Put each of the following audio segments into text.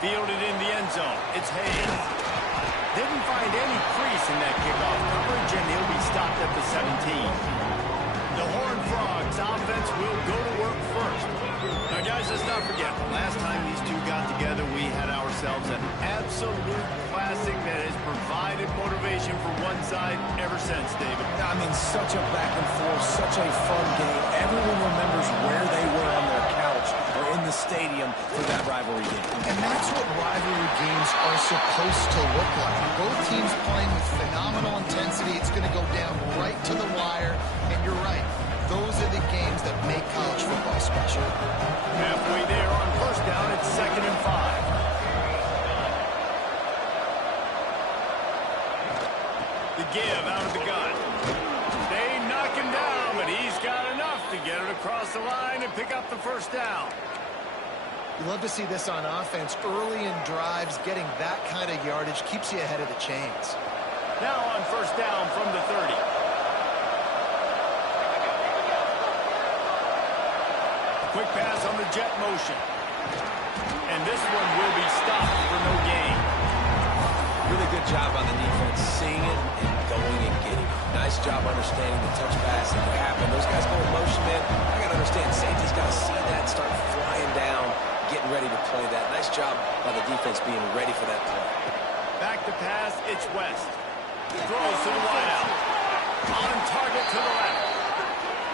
Fielded in the end zone. It's Hayes. Didn't find any crease in that kickoff coverage, and he'll be stopped at the 17. The Horned Frogs offense will go to work first. Now, guys, let's not forget, the last time these two got together, we had ourselves an absolute classic that has provided motivation for one side ever since, David. I mean, such a back and forth, such a fun game. Everyone remembers where they were on their couch or in the stadium for that rivalry game. And that's what rivalry games are supposed to look like. Both teams playing with phenomenal intensity. It's going to go down right to the wire. And you're right, those are the games that make college football special. Halfway there on first down, it's 2nd and 5. The give out of the gun. They knock him down, but he's got enough to get it across the line and pick up the first down. You love to see this on offense. Early in drives, getting that kind of yardage keeps you ahead of the chains. Now on first down from the 30. Quick pass on the jet motion. And this one will be stopped for no gain. Really good job on the defense, seeing it and going and getting it. Nice job understanding the touch pass that can happen. Those guys go in motion, man. I got to understand, safety's got to see that, start flying down, getting ready to play that. Nice job by the defense being ready for that play. Back to pass, it's West. Throws to the wideout. On target to the left.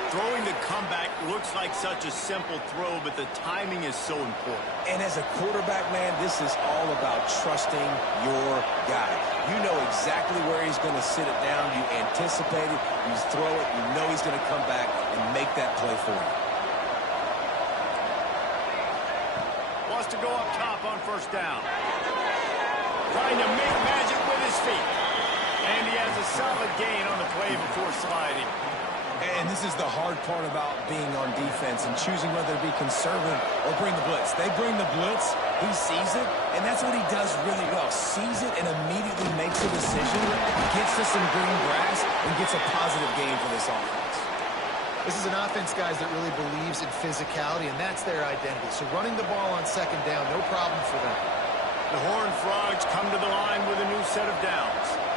Throwing the comeback looks like such a simple throw, but the timing is so important. And as a quarterback, man, this is all about trusting your guy. You know exactly where he's going to sit it down. You anticipate it. You throw it. You know he's going to come back and make that play for you. Wants to go up top on first down. Trying to make magic with his feet. And he has a solid gain on the play before sliding. And this is the hard part about being on defense and choosing whether to be conservative or bring the blitz. They bring the blitz, he sees it, and that's what he does really well. Sees it and immediately makes a decision, gets to some green grass, and gets a positive gain for this offense. This is an offense, guys, that really believes in physicality, and that's their identity. So running the ball on second down, no problem for them. The Horned Frogs come to the line with a new set of downs.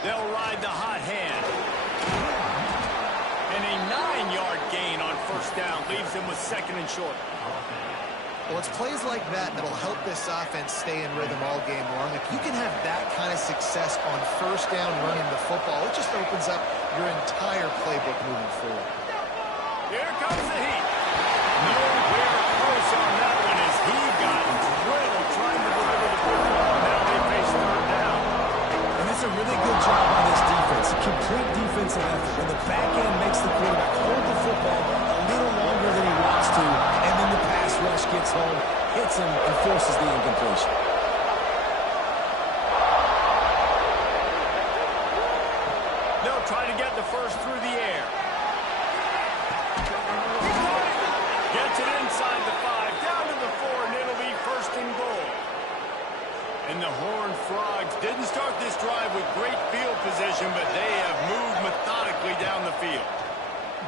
They'll ride the hot hand. And a 9-yard gain on first down leaves them with 2nd and short. Well, it's plays like that that'll help this offense stay in rhythm all game long. If you can have that kind of success on first down running the football, it just opens up your entire playbook moving forward. Here comes the heat. Nowhere close on that one as he got drilled trying to deliver the football. Now they face third down. And it's a really good job by this defense. Complete defensive effort. When the back end makes the quarterback hold the football a little longer than he wants to, and then the pass rush gets home, hits him, and forces the incompletion. They'll try to get the first through the air. Gets it inside the 5, down to the 4, and it'll be 1st and goal. And the Horned Frogs didn't start this drive with great field position, but they have moved methodically down the field.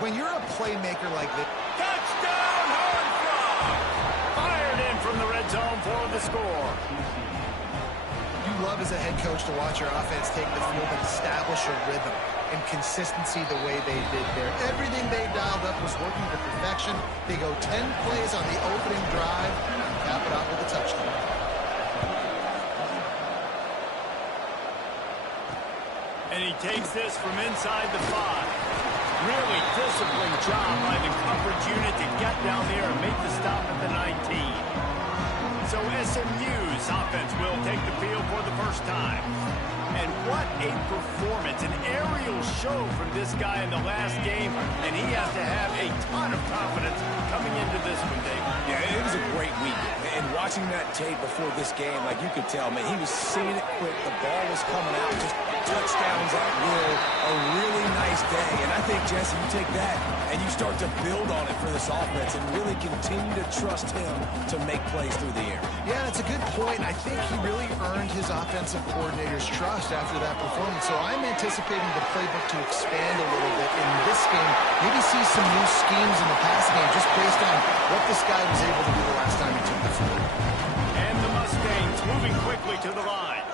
When you're a playmaker like this, Touchdown, Horned Frogs! Fired in from the red zone for the score. you love as a head coach to watch your offense take the field and establish a rhythm and consistency the way they did there. Everything they dialed up was working to perfection. They go 10 plays on the opening drive and cap it off with a touchdown. And he takes this from inside the 5. Really disciplined job by the coverage unit to get down there and make the stop at the 19. So SMU's offense will take the field for the first time. And what a performance, an aerial show from this guy in the last game, and he has to have a ton of confidence coming into this one, Dave. Yeah, it was a great week. And watching that tape before this game, like you could tell, man, he was seeing it quick. The ball was coming out, just touchdowns at will. A really nice day. And I think, Jesse, you take that and you start to build on it for this offense and really continue to trust him to make plays through the air. Yeah, that's a good point. I think he really earned his offensive coordinator's trust after that performance. So I'm anticipating the playbook to expand a little bit in this game. Maybe see some new schemes in the passing game just based on what this guy was able to do the last time he took the field. And the Mustangs moving quickly to the line.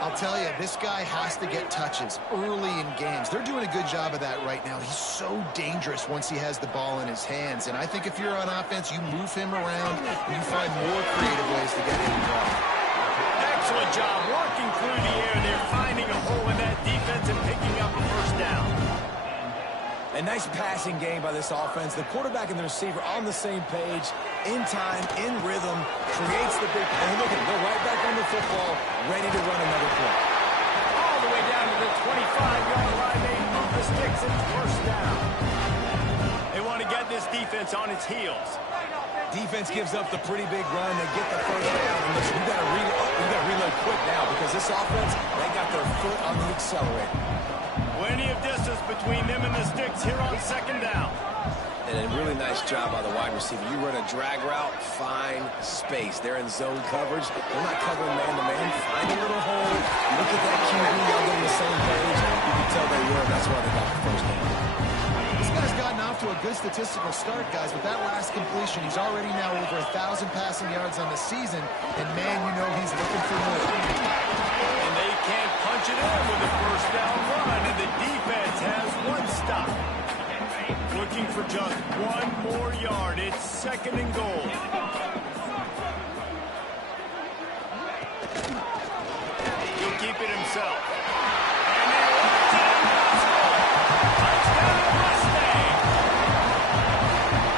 I'll tell you, this guy has to get touches early in games. They're doing a good job of that right now. He's so dangerous once he has the ball in his hands. And I think if you're on offense, you move him around and you find more creative ways to get him involved. Excellent job working through the air. They're finding a hole in that defense and picking up a first down. A nice passing game by this offense. The quarterback and the receiver on the same page, in time, in rhythm, creates the big play. Look at him, go right back on the football, ready to run another play. All the way down to the 25-yard line. They move the sticks and first down. They want to get this defense on its heels. Defense gives up the pretty big run. They get the first down. And listen, you got to reload quick now because this offense, they got their foot on the accelerator. Plenty of distance between them and the sticks here on second down. And a really nice job by the wide receiver. You run a drag route, find space. They're in zone coverage. They're not covering man-to-man. Find a little hole. Look at that QB. Y'all on the same page. You can tell they were. That's why they got the first down. This guy's gotten off to a good statistical start, guys. With that last completion, he's already now over 1,000 passing yards on the season. And, man, you know he's looking for more. And they can't punch it in with a first down run. And the defense has one stop. Looking for just one more yard. It's second and goal. He'll keep it himself. And they locked it in the score. Touchdown Mustang.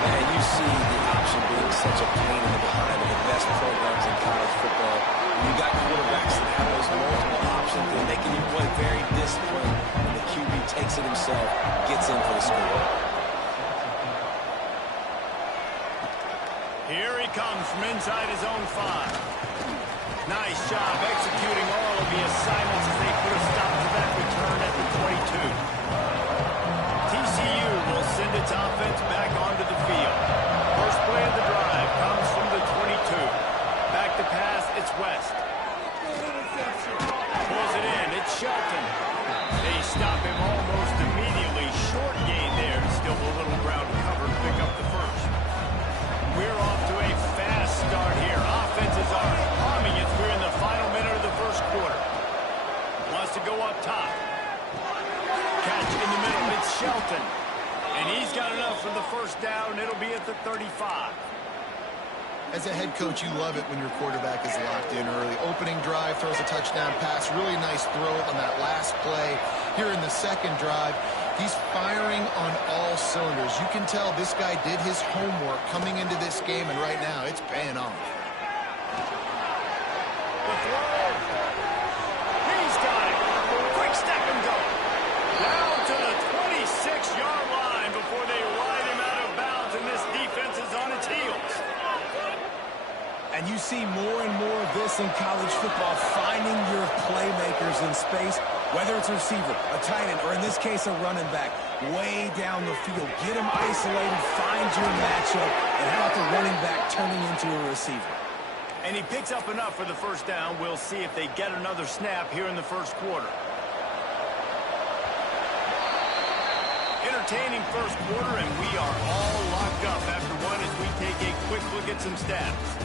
And you see the option being such a pain in the behind of the best programs in college football. You got quarterbacks that have those multiple options. They're making you play very disciplined. And the QB takes it himself, gets in for the score. Here he comes from inside his own 5. Nice job executing all of the assignments as they put a stop to that return at the 22. TCU will send its offense back onto the field. First play of the drive comes from the 22. Back to pass, it's West. Pulls it in, it's Shelton. They stop him almost immediately. Short gain there, still a little ground cover to pick up the first. We're off to a fast start here. Offense is already humming as we're in the final minute of the first quarter. Wants to go up top. Catch in the middle. It's Shelton. And he's got enough for the first down. It'll be at the 35. As a head coach, you love it when your quarterback is locked in early. Opening drive, throws a touchdown pass. Really nice throw on that last play. Here in the second drive, he's firing on all cylinders. You can tell this guy did his homework coming into this game, and right now it's paying off. The throw. He's got it. Quick step and go. Down to the 26-yard line before they ride him out of bounds, and this defense is on its heels. And you see more and more of this in college football, finding your playmakers in space, whether it's a receiver, a tight end, or in this case, a running back, way down the field. Get them isolated, find your matchup, and how about the running back turning into a receiver? And he picks up enough for the first down. We'll see if they get another snap here in the first quarter. Entertaining first quarter, and we are all locked up after one as we take a quick look at some stats.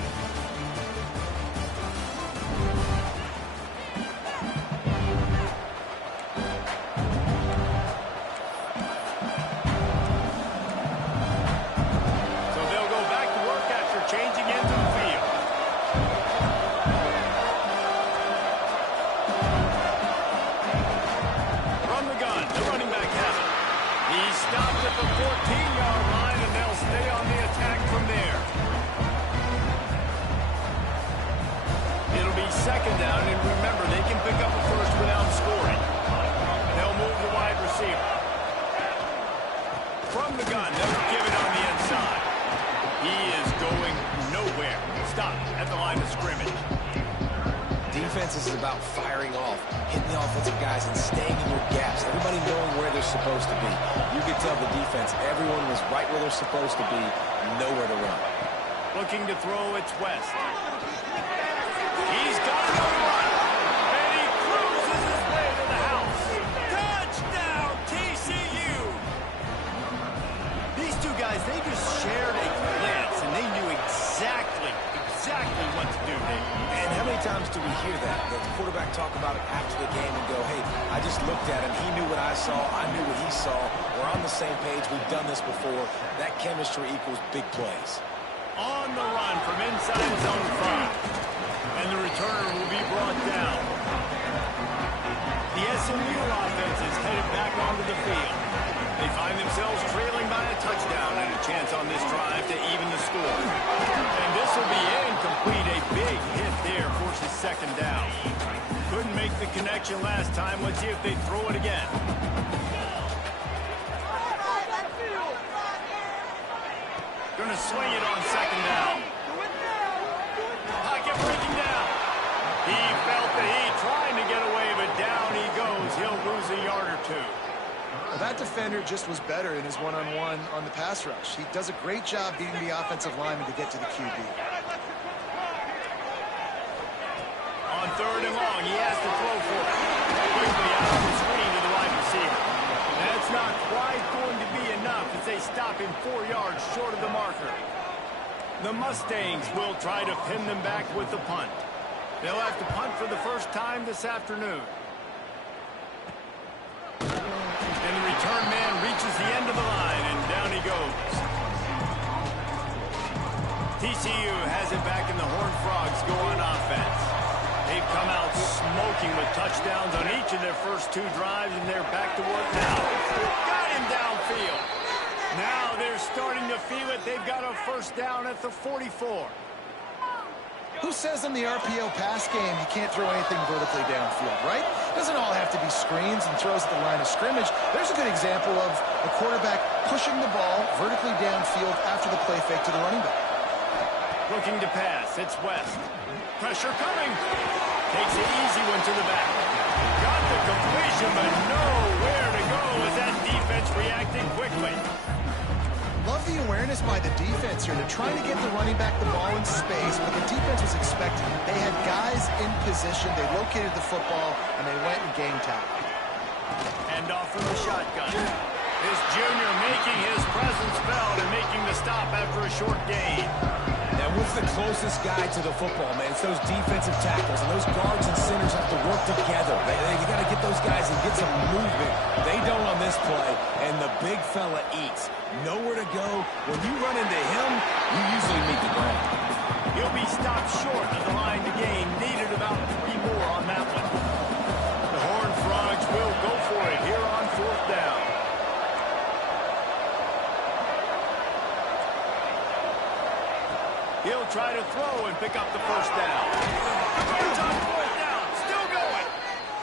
Second down, and remember, they can pick up a first without scoring. They'll move the wide receiver. From the gun, they'll give it on the inside. He is going nowhere. Stop at the line of scrimmage. Defense is about firing off, hitting the offensive guys, and staying in your gaps. Everybody knowing where they're supposed to be. You could tell the defense, everyone was right where they're supposed to be, nowhere to run. Looking to throw, it's West. He's got another one, and he cruises his way to the house. Touchdown, TCU! He These two guys, they just shared a glance, and they knew exactly what to do, Dave. And how many times do we hear that? The quarterback talk about it after the game and go, hey, I just looked at him. He knew what I saw. I knew what he saw. We're on the same page. We've done this before. That chemistry equals big plays. On the run from inside zone 5. And the returner will be brought down. The SMU offense is headed back onto the field. They find themselves trailing by a touchdown and a chance on this drive to even the score. And this will be incomplete. A big hit there forces second down. Couldn't make the connection last time. Let's see if they throw it again. Gonna swing it on second down. Pocket breaking down. He felt the heat trying to get away, but down he goes. He'll lose a yard or two. Well, that defender just was better in his one-on-one on the pass rush. He does a great job beating the offensive lineman to get to the QB. On third and long, he has to throw for it. Quickly out of the screen to the wide receiver. That's not quite going to be enough as they stop him 4 yards short of the marker. The Mustangs will try to pin them back with the punt. They'll have to punt for the first time this afternoon. And the return man reaches the end of the line, and down he goes. TCU has it back, and the Horned Frogs go on offense. They've come out smoking with touchdowns on each of their first 2 drives, and they're back to work now. Got him downfield. Now they're starting to feel it. They've got a first down at the 44. Who says in the RPO pass game you can't throw anything vertically downfield, right? Doesn't all have to be screens and throws at the line of scrimmage. There's a good example of a quarterback pushing the ball vertically downfield after the play fake to the running back. Looking to pass. It's West. Pressure coming. Takes an easy one to the back. Got the completion, but nowhere to go as that defense reacting quickly. Love the awareness by the defense here. They're trying to get the running back the ball in space, but the defense was expecting it. They had guys in position. They located the football, and they went and game time. And off from the shotgun. This junior making his presence felt and making the stop after a short gain. Now, what's the closest guy to the football, man? It's those defensive tackles, and those guards and centers have to work together. You got to get those guys and get some movement. They don't on this play, and the big fella eats. Nowhere to go. When you run into him, you usually meet the ground. He'll be stopped short of the line to gain. Needed about 3 more on that one. The Horned Frogs will go for it here on 4th down. He'll try to throw and pick up the first down. It's on 4th down. Still going.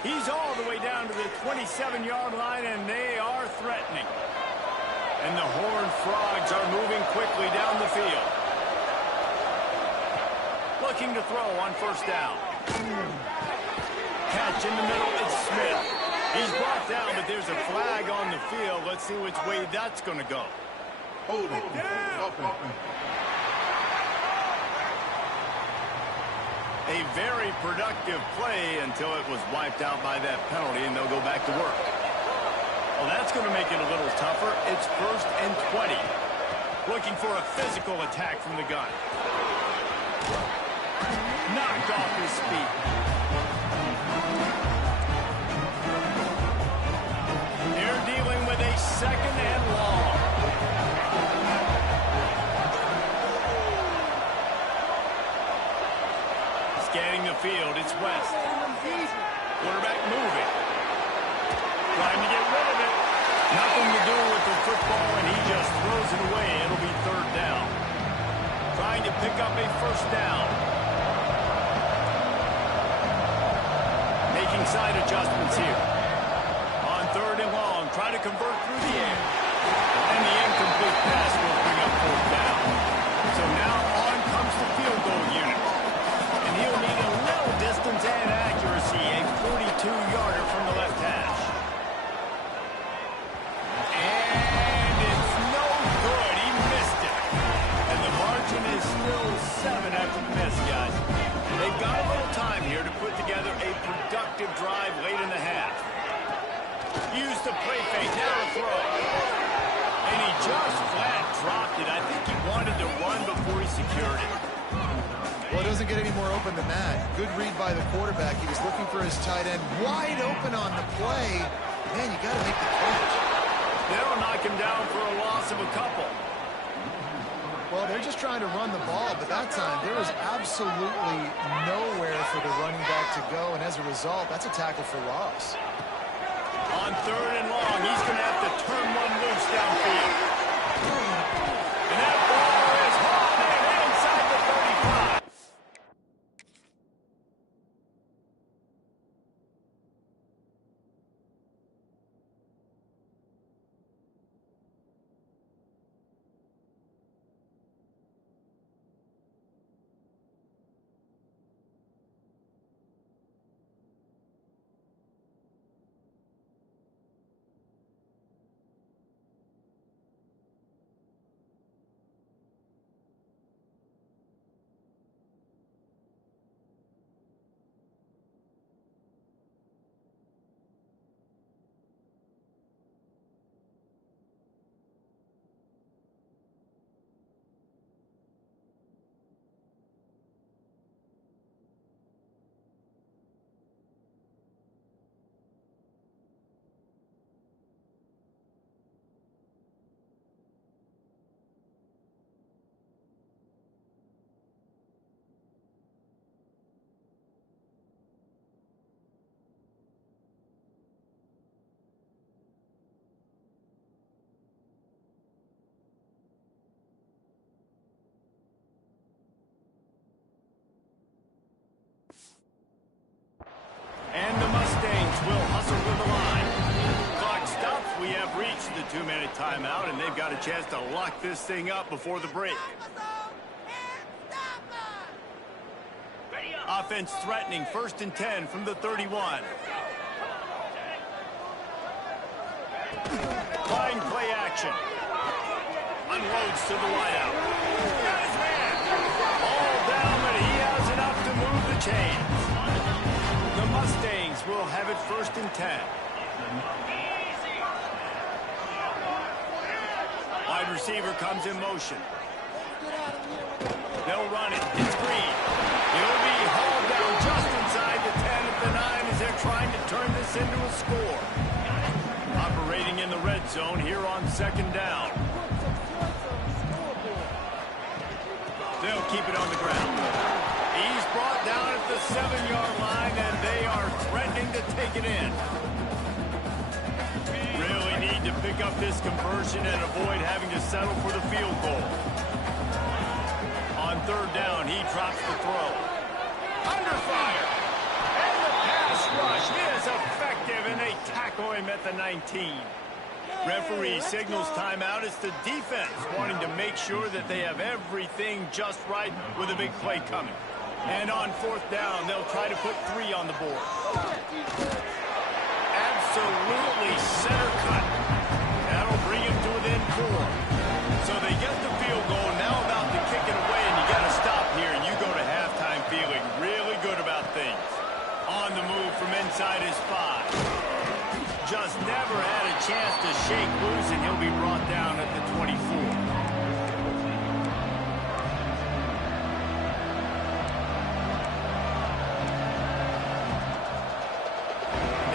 He's all the way down to the 27-yard line, and they are threatening. And the Horned Frogs are moving quickly down the field. Looking to throw on first down. Catch in the middle, it's Smith. He's brought down, but there's a flag on the field. Let's see which way that's going to go. Hold it. A very productive play until it was wiped out by that penalty, and they'll go back to work. Well, that's going to make it a little tougher. It's 1st and 20. Looking for a physical attack from the gun. Knocked off his feet. They're dealing with a 2nd and long. Scanning the field, it's West. Quarterback moving. Trying to get rid of it. Nothing to do with the football, and he just throws it away. It'll be 3rd down. Trying to pick up a first down. Making side adjustments here. On 3rd and long, try to convert through the air. And the incomplete pass will bring up 4th down. So now on comes the field goal unit. And he'll need a little distance and accuracy, a 42-yarder from the left hash. And it's no good. He missed it. And the margin is still 7 after the miss, guys. They've got a little time here to put together a productive drive late in the half. Use the play fake, now to throw. And he just flat dropped it. I think he wanted to run before he secured it. Well, it doesn't get any more open than that. Good read by the quarterback. He was looking for his tight end wide open on the play. Man, you got to make the catch. They'll knock him down for a loss of a couple. Well, they're just trying to run the ball, but that time there was absolutely nowhere for the running back to go, and as a result, that's a tackle for loss. On 3rd and long, he's going to have to turn one loose downfield. And that ball is hauled in inside the 35. And the Mustangs will hustle to the line. Clock stops. We have reached the 2-minute timeout, and they've got a chance to lock this thing up before the break. Offense threatening, 1st and 10 from the 31. Flying play action. Unloads to the wideout. Got his man. All down, but he has enough to move the chains. The Mustangs will have it 1st and 10. Wide receiver comes in motion. They'll run it. It's Green. He'll be hauled down just inside the 10 at the 9 as they're trying to turn this into a score. Operating in the red zone here on 2nd down. They'll keep it on the ground. He's brought down at the 7-yard line, and they are threatening to take it in. Really need to pick up this conversion and avoid having to settle for the field goal. On 3rd down, he drops the throw. Under fire. And the pass rush is effective, and they tackle him at the 19. Referee signals timeout. It's the defense wanting to make sure that they have everything just right with a big play coming. And on 4th down, they'll try to put 3 on the board. Absolutely center cut. That'll bring him to within 4. So they get the field goal, now about to kick it away, and you got to stop here, and you go to halftime feeling really good about things. On the move from inside his 5. Just never had a chance to shake loose, and he'll be brought down at the 24.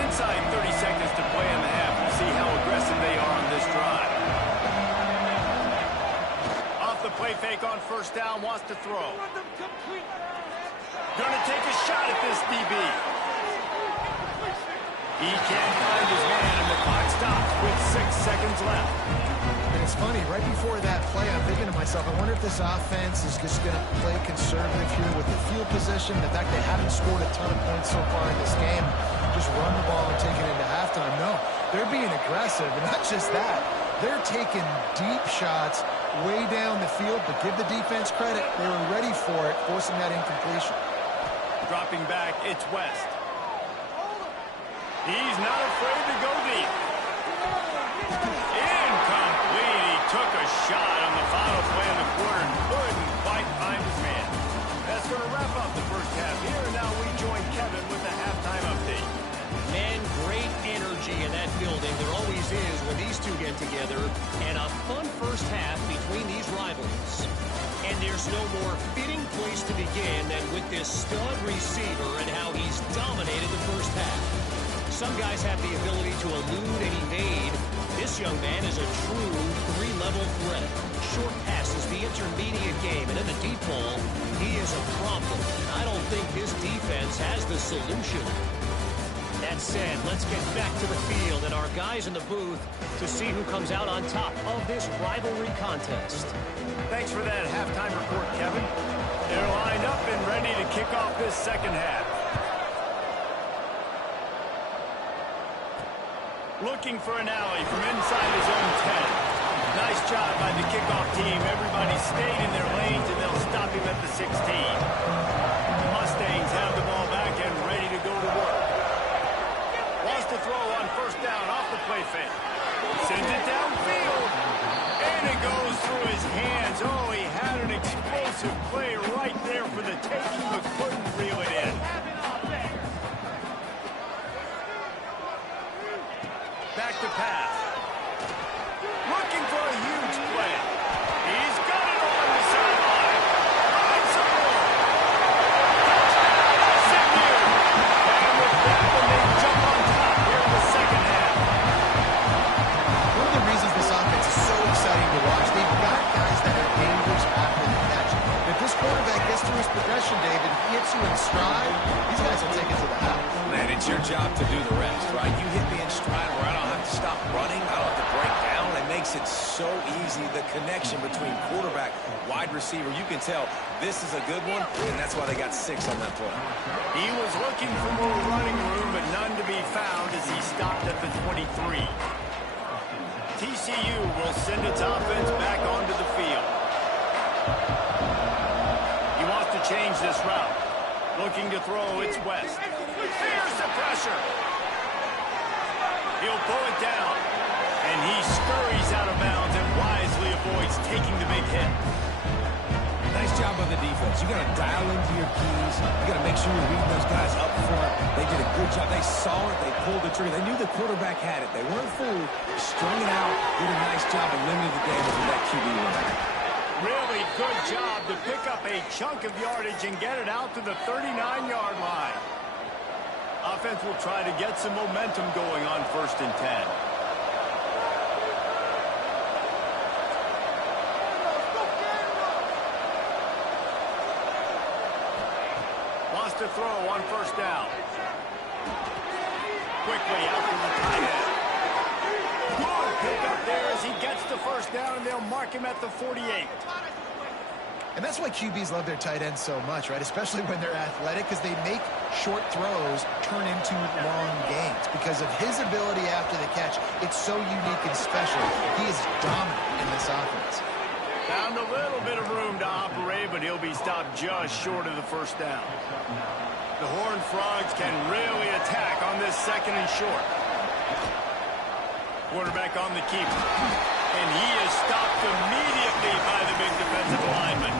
Inside 30 seconds to play in the half. We'll see how aggressive they are on this drive. Off the play fake on 1st down, wants to throw. Gonna take a shot at this DB. He can't find his man, and the clock stops with 6 seconds left. And it's funny, right before that play, I'm thinking to myself, I wonder if this offense is just going to play conservative here with the field position. The fact they haven't scored a ton of points so far in this game, just run the ball and take it into halftime. No, they're being aggressive, and not just that. They're taking deep shots way down the field, but give the defense credit. They were ready for it, forcing that incompletion. Dropping back, it's West. He's not afraid to go deep. Incomplete. He took a shot on the final play of the quarter and couldn't quite find his man. That's going to wrap up the first half here. Now we join Kevin with the halftime update. Man, great energy in that building. There always is when these two get together. And a fun first half between these rivals. And there's no more fitting place to begin than with this stud receiver and how he's dominated the first half. Some guys have the ability to elude and evade. This young man is a true three-level threat. Short passes, the intermediate game, and in the deep ball, he is a problem. I don't think this defense has the solution. That said, let's get back to the field and our guys in the booth to see who comes out on top of this rivalry contest. Thanks for that halftime report, Kevin. They're lined up and ready to kick off this second half. Looking for an alley from inside his own 10. Nice job by the kickoff team. Everybody stayed in their lanes, and they'll stop him at the 16. The Mustangs have the ball back and ready to go to work. Wants to throw on first down off the play fake. Sends it downfield. And it goes through his hands. Oh, he had an explosive play right there for the taking, but couldn't reel it in. Back to pass. Looking for a huge play. He's got it on the sideline. Finds some room. Touchdown, SMU. And with that one, they jump on top here in the second half. One of the reasons this offense is so exciting to watch, they've got guys that are dangerous after the catch. If this quarterback gets through his progression, David, hits you in stride, these guys will take it to the house. Man, it's your job to do the rest, right? You hit me in stride where I don't have to stop running. I don't have to break down. It makes it so easy. The connection between quarterback, wide receiver, you can tell this is a good one, and that's why they got 6 on that play. He was looking for more running room, but none to be found as he stopped at the 23. TCU will send its offense back onto the field. He wants to change this route. Looking to throw, it's West. Fears the pressure. He'll pull it down. And he scurries out of bounds and wisely avoids taking the big hit. Nice job by the defense. You got to dial into your keys. You got to make sure you're reading those guys up front. They did a good job. They saw it. They pulled the trigger. They knew the quarterback had it. They weren't fooled. Strung it out. Did a nice job of limiting the damage with that QB run. Really good job to pick up a chunk of yardage and get it out to the 39-yard line. Offense will try to get some momentum going on 1st and 10. Wants to throw on first down. Quickly out to the tight end. Good pick up there as he gets the first down, and they'll mark him at the 48. And that's why QBs love their tight ends so much, right? Especially when they're athletic, because they make short throws turn into long gains. Because of his ability after the catch, it's so unique and special. He is dominant in this offense. Found a little bit of room to operate, but he'll be stopped just short of the first down. The Horned Frogs can really attack on this 2nd and short. Quarterback on the keeper. And he is stopped immediately by the big defensive lineman.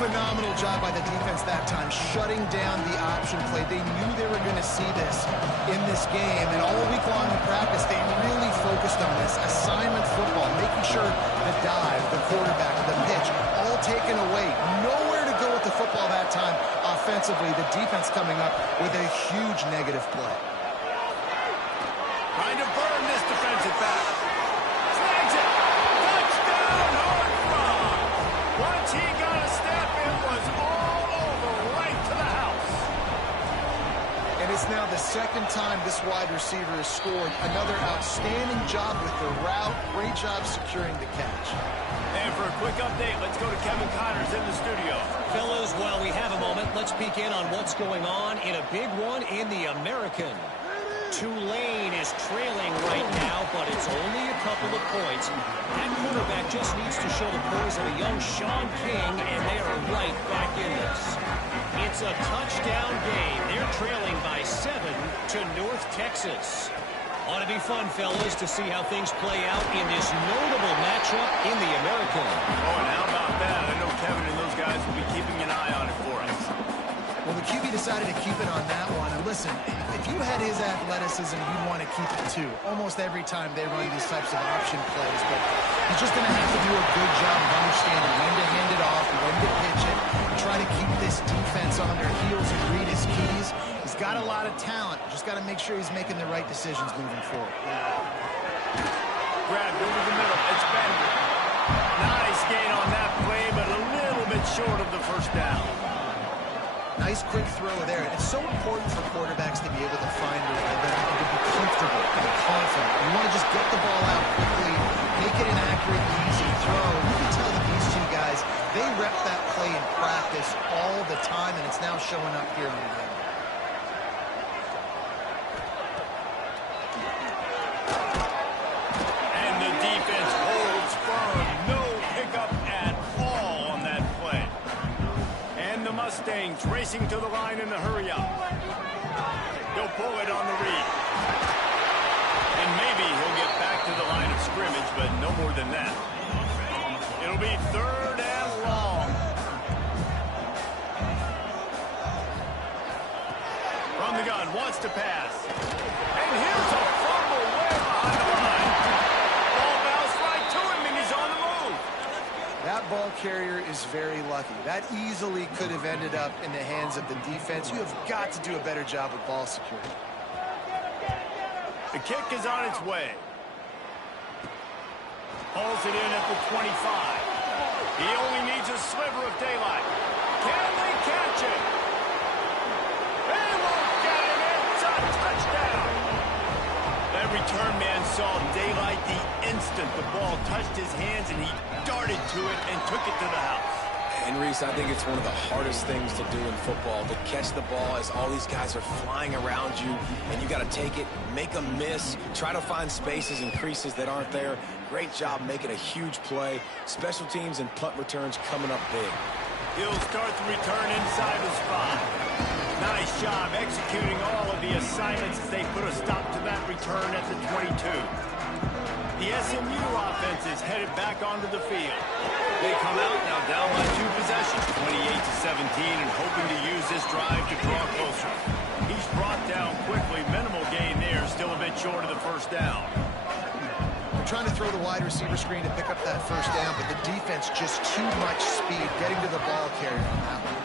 Phenomenal job by the defense that time, shutting down the option play. They knew they were going to see this in this game, and all week long in practice, they really focused on this. Assignment football, making sure the dive, the quarterback, the pitch, all taken away. Nowhere to go with the football that time. Offensively, the defense coming up with a huge negative play. Trying to burn this defensive back. Snags it. Touchdown, Horned Frog. Once he got a step, it was all over right to the house. And it's now the 2nd time this wide receiver has scored. Another outstanding job with the route. Great job securing the catch. And for a quick update, let's go to Kevin Connors in the studio. Fellas, while we have a moment, let's peek in on what's going on in a big one in the American. Tulane is trailing right now, but it's only a couple of points. That quarterback just needs to show the poise of a young Sean King, and they are right back in this. It's a touchdown game. They're trailing by 7 to North Texas. Ought to be fun, fellas, to see how things play out in this notable matchup in the American. Oh, and how about that? I know Kevin and those guys will be keeping an eye on it for us. Well, the QB decided to keep it on that one. And listen, if you had his athleticism, you'd want to keep it too. Almost every time they run these types of option plays. But he's just going to have to do a good job of understanding when to hand it off, when to pitch it, and try to keep this defense on their heels and read his keys. He's got a lot of talent. Just got to make sure he's making the right decisions moving forward. Grabbed over the middle. It's Bender. Nice gain on that play, but a little bit short of the first down. Nice quick throw there. It's so important for quarterbacks to be able to find their rhythm and to be comfortable and confident. You want to just get the ball out quickly, make it an accurate, easy throw. You can tell that these two guys, they rep that play in practice all the time, and it's now showing up here on the game. And the defense holds firm. No pickup at all on that play. And the Mustangs racing to the line in the hurry-up. He'll pull it on the read. And maybe he'll get back to the line of scrimmage, but no more than that. It'll be 3rd and long. From the gun, wants to pass. And here's a fumble way behind the line. Ball bounced right to him, and he's on the move. That ball carrier is very lucky. That easily could have ended up in the hands of the defense. You have got to do a better job with ball security. The kick is on its way. Pulls it in at the 25. He only needs a sliver of daylight. Can they catch it? They won't get it. It's a touchdown. That return man saw daylight the instant the ball touched his hands, and he darted to it and took it to the house. And Reese, I think it's one of the hardest things to do in football, to catch the ball as all these guys are flying around you, and you got to take it, make a miss, try to find spaces and creases that aren't there. Great job making a huge play. Special teams and punt returns coming up big. He'll start the return inside the spot. Nice job executing all of the assignments as they put a stop to that return at the 22. The SMU offense is headed back onto the field. They come out now down by 2 possessions, 28-17, and hoping to use this drive to draw closer. He's brought down quickly. Minimal gain there, still a bit short of the first down. They're trying to throw the wide receiver screen to pick up that first down, but the defense just too much speed getting to the ball carrier on that one.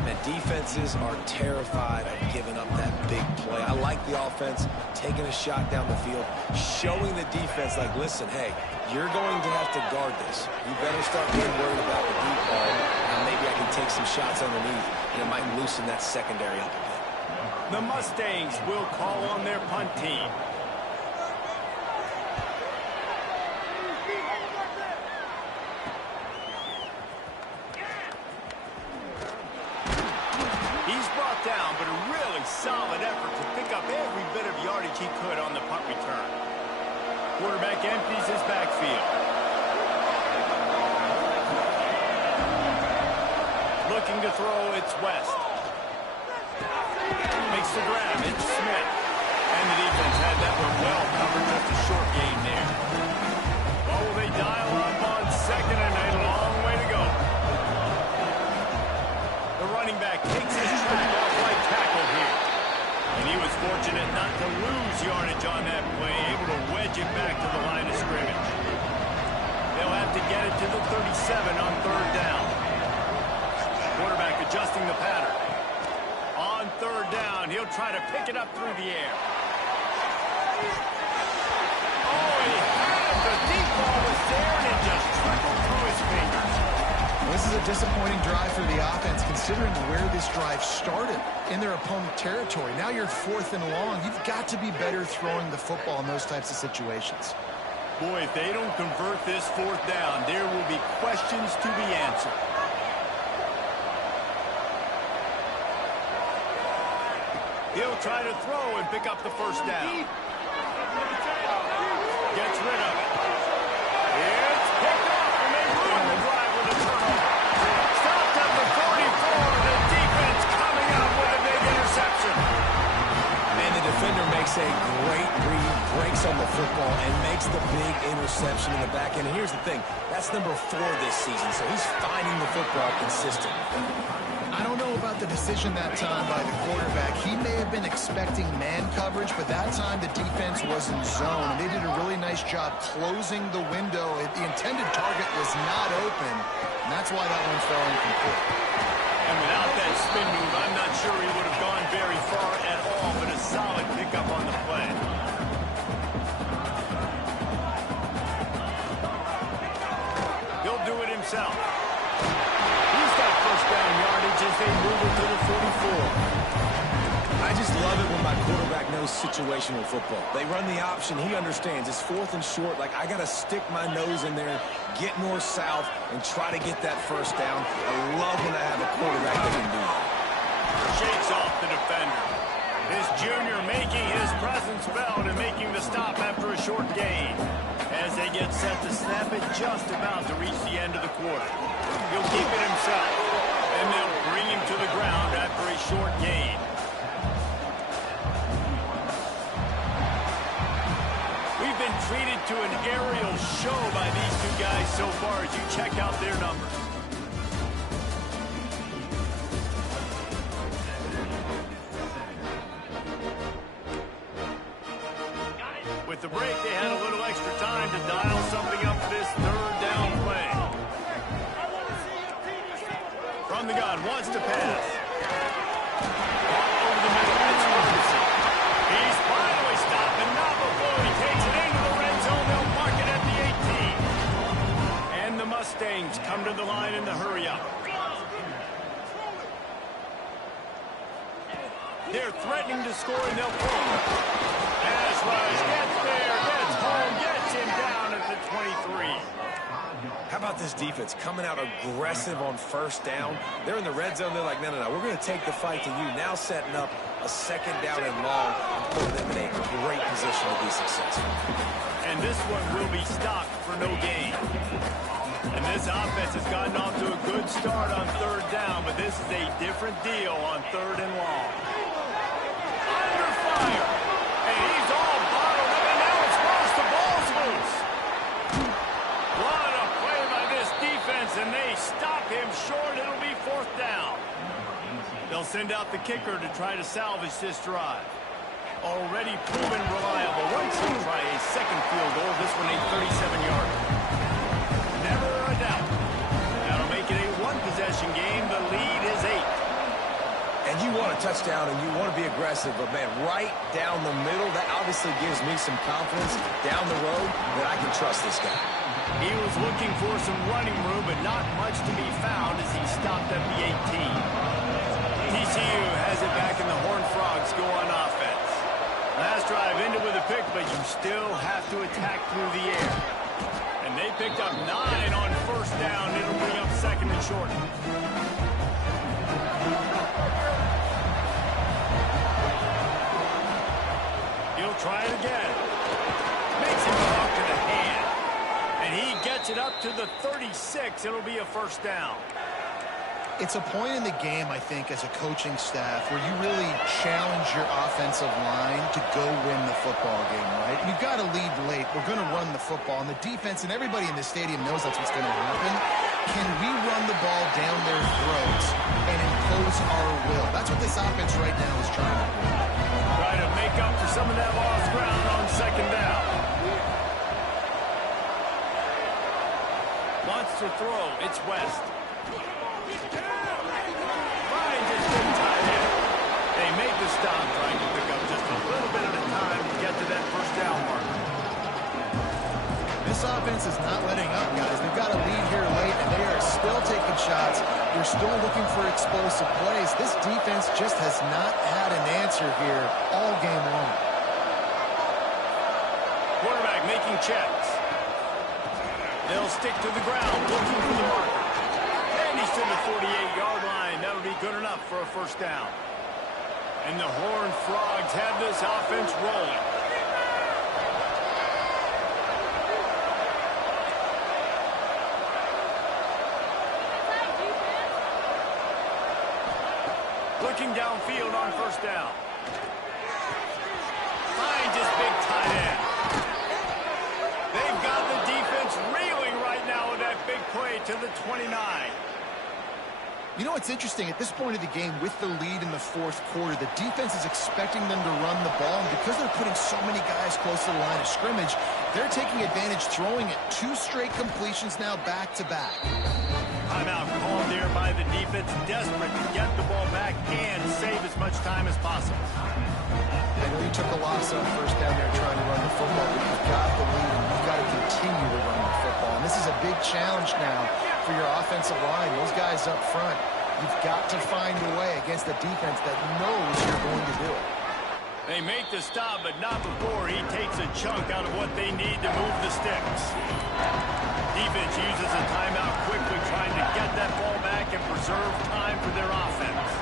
And defenses are terrified of giving up that big play. I like the offense taking a shot down the field, showing the defense, like, listen, hey, you're going to have to guard this. You better start getting worried about the deep ball, and maybe I can take some shots underneath, and it might loosen that secondary up a bit. The Mustangs will call on their punt team. Down, but a really solid effort to pick up every bit of yardage he could on the punt return. Quarterback empties his backfield. Looking to throw, it's West. Makes the grab, it's Smith. And the defense had that one well covered, just a short gain there. Oh, they dial up on 2nd and a long way to go. The running back takes his track off right tackle here. And he was fortunate not to lose yardage on that play, able to wedge it back to the line of scrimmage. They'll have to get it to the 37 on 3rd down. Quarterback adjusting the pattern. On 3rd down, he'll try to pick it up through the air. Oh, he had it. The deep ball was there, and it just trickled through his fingers. This is a disappointing drive for the offense, considering where this drive started in their opponent territory. Now you're 4th and long. You've got to be better throwing the football in those types of situations. Boy, if they don't convert this 4th down, there will be questions to be answered. He'll try to throw and pick up the first down. Gets rid of it. It's picked up, and they ruin the drive with a turnover. Stopped at the 44. The defense coming up with a big interception. And the defender makes a great read, breaks on the football, and makes the big interception in the back end. And here's the thing, that's number 4 this season, so he's finding the football consistently. I don't know about the decision that time by the quarterback. He may have been expecting man coverage, but that time the defense was in zone, and they did a really nice job closing the window. The intended target was not open, and that's why that one fell incomplete. And without that spin move, I'm not sure he would have gone very far at all, but a solid pickup on the play. He'll do it himself. He's got first down yardage as they move it to the 44. I just love it when my quarterback knows situational football. They run the option. He understands. It's 4th and short. Like, I got to stick my nose in there, get north-south, and try to get that first down. I love when I have a quarterback that can do that. Shakes off the defender. His junior making his presence felt and making the stop after a short gain. As they get set to snap it, just about to reach the end of the quarter. He'll keep it himself, and they'll bring him to the ground after a short gain. We've been treated to an aerial show by these two guys so far as you check out their numbers. With the break, they had a little extra time to dial something up for this 3rd down play. From the gun, wants to pass. Over the middle, it's Ferguson. He's finally stopped, and not before he takes it into the red zone. They'll mark it at the 18. And the Mustangs come to the line in the hurry-up. They're threatening to score, and they'll pull. Pass rush, gets there, gets home, gets him down at the 23. How about this defense coming out aggressive on first down? They're in the red zone. They're like, no, we're going to take the fight to you. Now setting up a 2nd down and long and putting them in a great position to be successful. And this one will be stopped for no gain. And this offense has gotten off to a good start on 3rd down, but this is a different deal on 3rd and long. Under fire. And he's all bottled up, and now it's lost. The ball's loose. What a play by this defense, and they stop him short. It'll be 4th down. They'll send out the kicker to try to salvage this drive. Already proven reliable. Once he try a 2nd field goal, this one a 37-yarder. Never a doubt. That'll make it a 1-possession game. The lead is 8. And you want a touchdown and you want to be aggressive, but, man, right down the middle, that obviously gives me some confidence down the road that I can trust this guy. He was looking for some running room, but not much to be found as he stopped at the 18. TCU has it back, and the Horned Frogs go on offense. Last drive ended with a pick, but you still have to attack through the air. And they picked up 9 on first down. It'll bring up 2nd and short. He'll try it again. Makes him talk to the hand. And he gets it up to the 36. It'll be a first down. It's a point in the game, I think, as a coaching staff where you really challenge your offensive line to go win the football game, right? You've got to lead late. We're going to run the football. And the defense and everybody in the stadium knows that's what's going to happen. Can we run the ball down their throats and impose our will? That's what this offense right now is trying to do. Try to make up for some of that lost ground on 2nd down. Wants to throw. It's West. Finds his big tight end. They make the stop, trying to pick up just a little bit at a time to get to that first down mark. This offense is not letting up, guys. They've got a lead here late, and they are still taking shots. They're still looking for explosive plays. This defense just has not had an answer here all game long. Quarterback making checks. They'll stick to the ground, looking for the marker. And he's to the 48-yard line. That'll be good enough for a first down. And the Horned Frogs have this offense rolling. Looking downfield on first down. Finds his big tight end. They've to the 29. You know, it's interesting. At this point of the game, with the lead in the fourth quarter, the defense is expecting them to run the ball. And because they're putting so many guys close to the line of scrimmage, they're taking advantage, throwing it. 2 straight completions now back-to-back. Timeout called there by the defense, desperate to get the ball back and save as much time as possible. I know you took a loss on first down there trying to run the football, but you've got the lead, and you've got to continue to run the football. And this is a big challenge now for your offensive line. Those guys up front, you've got to find a way against a defense that knows you're going to do it. They make the stop, but not before he takes a chunk out of what they need to move the sticks. Defense uses a timeout quickly, trying to get that ball back and preserve time for their offense.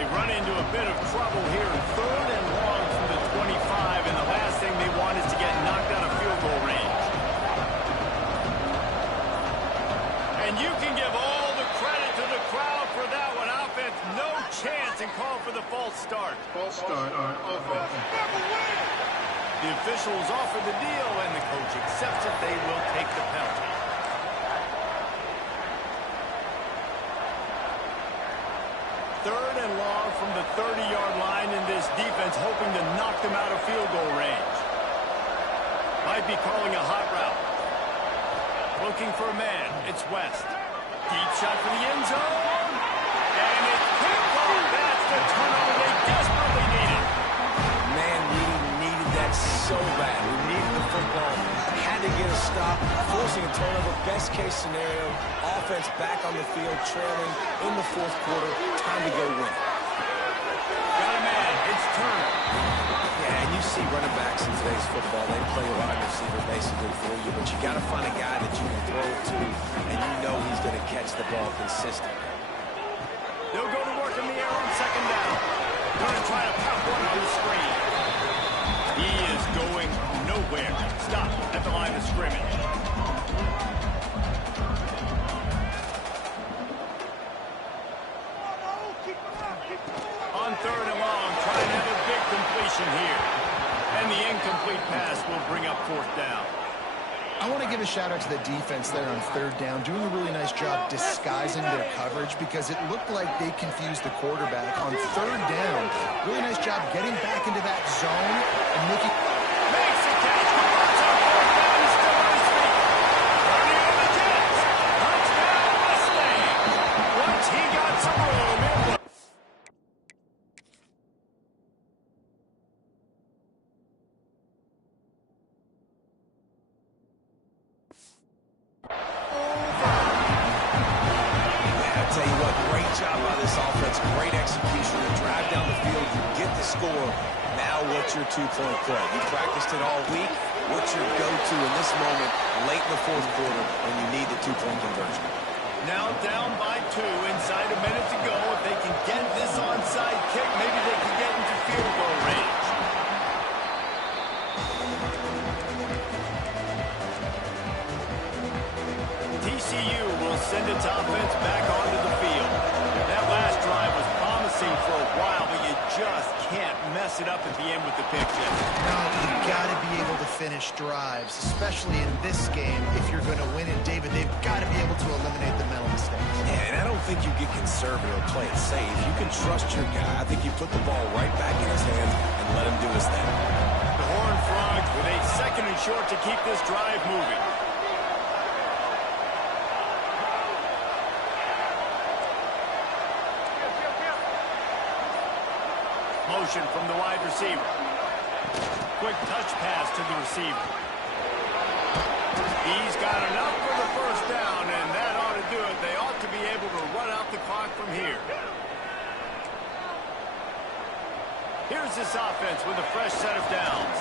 They run into a bit of trouble here. 3rd and long from the 25, and the last thing they want is to get knocked out of field goal range. And you can give all the credit to the crowd for that one. Offense, no chance, and call for the false start. False start on offense. The officials offer the deal, and the coach accepts it. They will take the penalty. Third and long from the 30-yard line, in this defense hoping to knock them out of field goal range. Might be calling a hot route. Looking for a man. It's West. Deep shot for the end zone. And it's picked off. That's the turnover they desperately needed. Man, we needed that so bad. We needed the football. Had to get a stop. Forcing a turnover. Best case scenario. Offense back on the field, trailing in the fourth quarter. Time to go win. Got a man. It's Turner. Yeah, and you see running backs in today's football, they play a wide receiver basically for you, but you got to find a guy that you can throw it to, and you know he's going to catch the ball consistently. They'll go to work in the air on 2nd down. Going to try to pop one on the screen. He is going nowhere. Stop at the line of scrimmage. On 3rd and long, trying to have a big completion here. And the incomplete pass will bring up 4th down. I want to give a shout-out to the defense there on 3rd down, doing a really nice job disguising their coverage because it looked like they confused the quarterback. On 3rd down, really nice job getting back into that zone and making... Makes the catch. Converts on 4th down. He's still on his feet. Running on the Jets. Touchdown, Mustang. Once he got some room, it was... Tell you what, great job by this offense, great execution to drive down the field, you get the score. Now what's your 2-point play? You practiced it all week. What's your go-to in this moment late in the fourth quarter when you need the 2-point conversion? Now down by 2, inside a minute to go. If they can get this onside kick, maybe they can get into field goal range. TCU will send its offense back onto the field. That last drive was promising for a while, but you just can't mess it up at the end with the pick, Jeff. No, you've got to be able to finish drives, especially in this game. If you're going to win it, David, they've got to be able to eliminate the mental mistakes. Yeah, and I don't think you get conservative or play it safe. You can trust your guy. I think you put the ball right back in his hands and let him do his thing. The Horned Frogs with a 2nd and short to keep this drive moving. Motion from the wide receiver. Quick touch pass to the receiver. He's got enough for the 1st down, and that ought to do it. They ought to be able to run out the clock from here. Here's this offense with a fresh set of downs.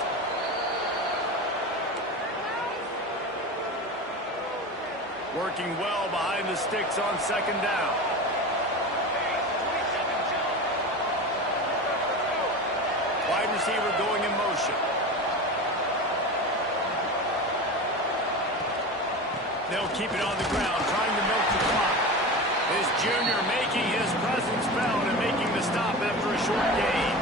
Working well behind the sticks on 2nd down. Wide receiver going in motion. They'll keep it on the ground, trying to milk the clock. This junior making his presence felt and making the stop after a short gain.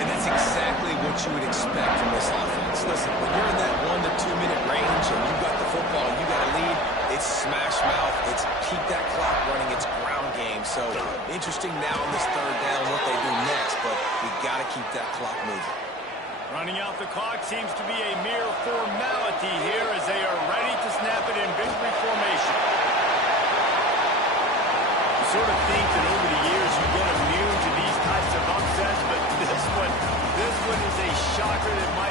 And that's exactly what you would expect from this offense. Listen, when you're in that 1 to 2 minute range and you've got the football and you got a lead, it's smash mouth, it's keep that clock running, it's ground game. So interesting now on this third down what they do next, but we got to keep that clock moving. Running out the clock seems to be a mere formality here as they are ready to snap it in victory formation. You sort of think that over the years you get immune to these types of upsets, but this one is a shocker that might